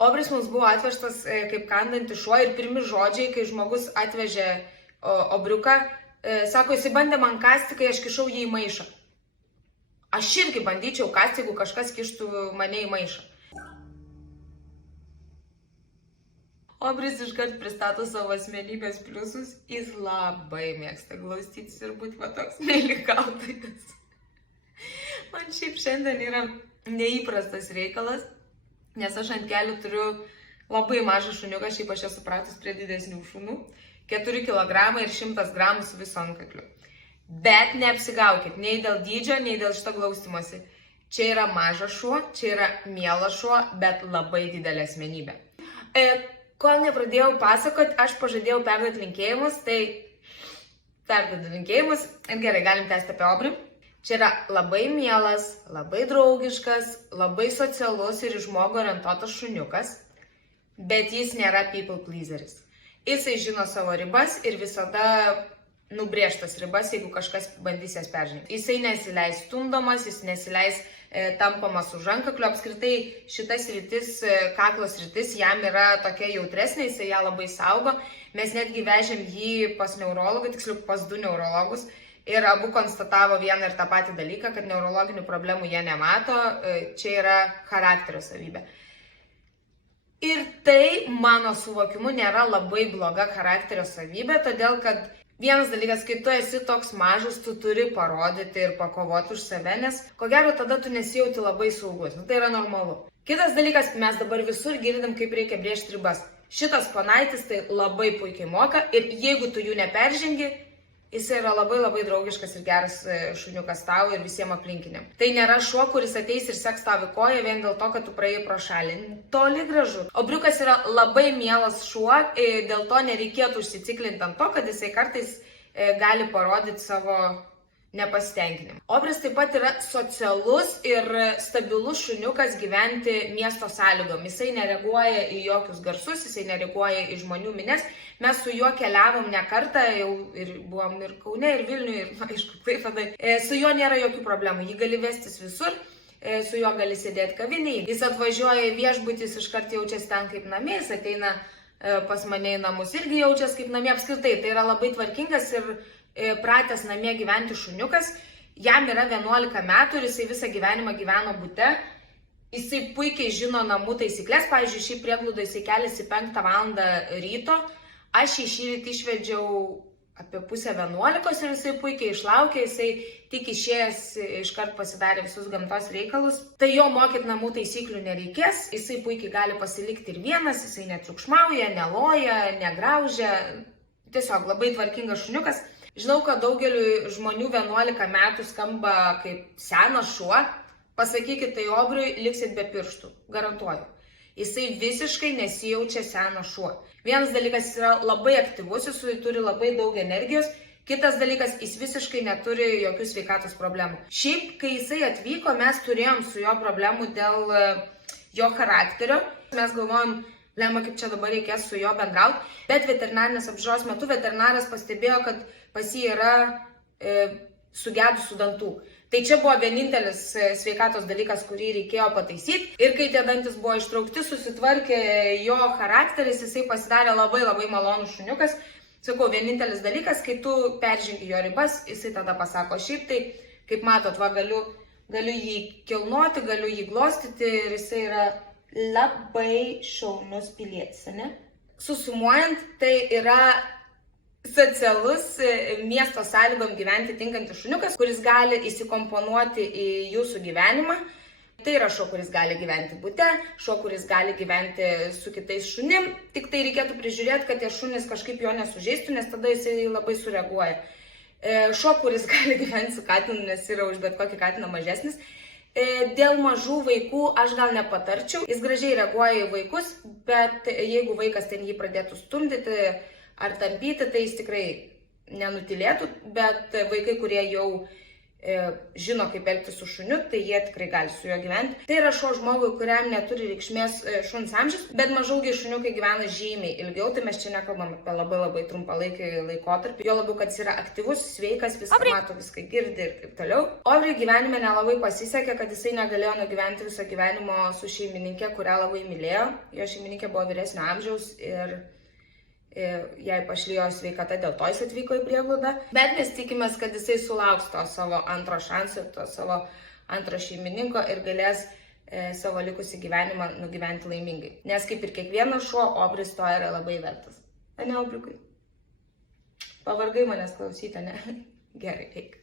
Obris mums buvo atvežtas kaip kandantis šuo ir pirmi žodžiai, kai žmogus atvežė obriuką, sako, jis bandė man kasti, kai aš kišau jį į maišą. Aš irgi bandyčiau kasti, jeigu kažkas kištų mane į maišą. Obris iškart pristato savo asmenybės pliusus, jis labai mėgsta glaustytis ir būti va toks meilikautojas. Man šiaip šiandien yra neįprastas reikalas, nes aš ant kelių turiu labai mažą šuniuką, šiaip aš esu pratus prie didesnių šunų, 4 kg ir 100 g su visu antkakliu. Bet neapsigaukit, nei dėl dydžio, nei dėl šito glaustymosi. Čia yra mažas šuo, čia yra mielas šuo, bet labai didelė asmenybė. Kol nepradėjau pasakoti, aš pažadėjau perduoti linkėjimus, tai perduodu linkėjimus ir gerai, galim tęsti apie Obrį. Čia yra labai mielas, labai draugiškas, labai socialus ir į žmogų orientuotas šuniukas, bet jis nėra people pleaseris. Jisai žino savo ribas ir visada nubrėžtas ribas, jeigu kažkas bandys jas peržengti. Jisai nesileis stumdomas, jis nesileis tampamas už antkaklių. Apskritai šitas sritis, kaklo sritis, jam yra tokia jautresnė, jisai ją labai saugo. Mes netgi vežėm jį pas neurologą, tiksliau pas 2 neurologus. Ir abu konstatavo vieną ir tą patį dalyką, kad neurologinių problemų jie nemato, čia yra charakterio savybė. Ir tai, mano suvokimu, nėra labai bloga charakterio savybė, todėl kad vienas dalykas, kai tu esi toks mažas, tu turi parodyti ir pakovoti už save, nes ko gero tada tu nesijauti labai saugus, tai yra normalu. Kitas dalykas, mes dabar visur girdim, kaip reikia brėžti ribas. Šitas ponaitis tai labai puikiai moka ir jeigu tu jų neperžengi, jis yra labai draugiškas ir geras šuniukas tau ir visiems aplinkiniam. Tai nėra šuo, kuris ateis ir seks tau į koją vien dėl to, kad tu praėjai pro šalį. Toli gražu. Obriukas yra labai mielas šuo, dėl to nereikėtų užsiciklinti ant to, kad jisai kartais gali parodyti savo nepasitenkinimą. Obris taip pat yra socialus ir stabilus šuniukas gyventi miesto sąlygom. Jisai nereaguoja į jokius garsus, jisai nereaguoja į žmonių mines. Mes su juo keliavom ne kartą, jau ir buvom ir Kaune, ir Vilniuje, ir aišku, Klaipėdoj. Su juo nėra jokių problemų, jį gali vestis visur, su juo gali sėdėti kavinėje. Jis atvažiuoja į viešbutį, jis iškart jaučiasi ten kaip namie, jis ateina pas mane į namus irgi jaučiasi kaip namie apskritai. Tai yra labai tvarkingas ir pratęs namie gyventi šuniukas. Jam yra 11 metų ir jisai visą gyvenimą gyveno bute. Jisai puikiai žino namų taisyklės. Pavyzdžiui, šį prieglaudą jisai keliasi 5 val. Ryto. Aš jį šįryt išvedžiau apie pusę 11 ir jisai puikiai išlaukė, jisai tik išėjęs iškart pasidarė visus gamtos reikalus. Tai jo mokyti namų taisyklių nereikės, jisai puikiai gali pasilikti ir vienas, jisai netriukšmauja, neloja, negraužia. Tiesiog labai tvarkingas šuniukas. Žinau, kad daugeliu žmonių 11 metų skamba kaip senas šuo. Pasakykit tai Obriui, liksit be pirštų, garantuoju. Jisai visiškai nesijaučia senas šuo. Vienas dalykas, jis yra labai aktyvus, jis turi labai daug energijos. Kitas dalykas, jis visiškai neturi jokių sveikatos problemų. Šiaip, kai jisai atvyko, mes turėjom su jo problemų dėl jo charakterio. Mes galvojom, lemma, kaip čia dabar reikės su jo bendrauti. Bet veterinarinės apžiūros metu veterinaras pastebėjo, kad pas jį yra sugedusių dantų. Tai čia buvo vienintelis sveikatos dalykas, kurį reikėjo pataisyti. Ir kai tie dantis buvo ištraukti, susitvarkė jo charakteris, jisai pasidarė labai malonus šuniukas. Sakau, vienintelis dalykas, kai tu peržengi jo ribas, jisai tada pasako. Šiaip tai, kaip matot, va, galiu jį kilnoti, galiu jį glostyti ir jisai yra labai šaunus pilietis, ne? Susumuojant, tai yra socialus miesto sąlygom gyventi tinkantis šuniukas, kuris gali įsikomponuoti į jūsų gyvenimą. Tai yra šuo, kuris gali gyventi bute, šuo, kuris gali gyventi su kitais šunim. Tik tai reikėtų prižiūrėti, kad tie šunys kažkaip jo nesužeistų, nes tada jisai labai sureaguoja. Šuo, kuris gali gyventi su katinu, nes yra už bet kokį katiną mažesnis. Dėl mažų vaikų aš gal nepatarčiau. Jis gražiai reaguoja į vaikus, bet jeigu vaikas ten jį pradėtų stumdyti ar tampyti, tai jis tikrai nenutilėtų, bet vaikai, kurie jau žino, kaip elgtis su šuniu, tai jie tikrai gali su juo gyventi. Tai yra šuo žmogui, kuriam neturi reikšmės šuns amžius, bet mažaugiai šuniukai gyvena žymiai ilgiau, tai mes čia nekalbam apie labai trumpalaikį laikotarpį. Jo labiau, kad jis yra aktyvus, sveikas, viską mato, viską girdi ir taip toliau. Aubrey gyvenime nelabai pasisekė, kad jisai negalėjo nugyventi visą gyvenimo su šeimininkė, kurią labai mylėjo. Jo šeimininkė buvo vyresnio amžiaus ir jai pašlijo sveikata, dėl to jis atvyko į prieglaudą. Bet mes tikimės, kad jisai sulauks to savo antro šansų, to savo antro šeimininko ir galės savo likusį gyvenimą nugyventi laimingai. Nes kaip ir kiekvienas šuo, Aubrey's to yra labai vertas. Ne, Aubriukai? Pavargai manęs klausyti, ne? Gerai, eik.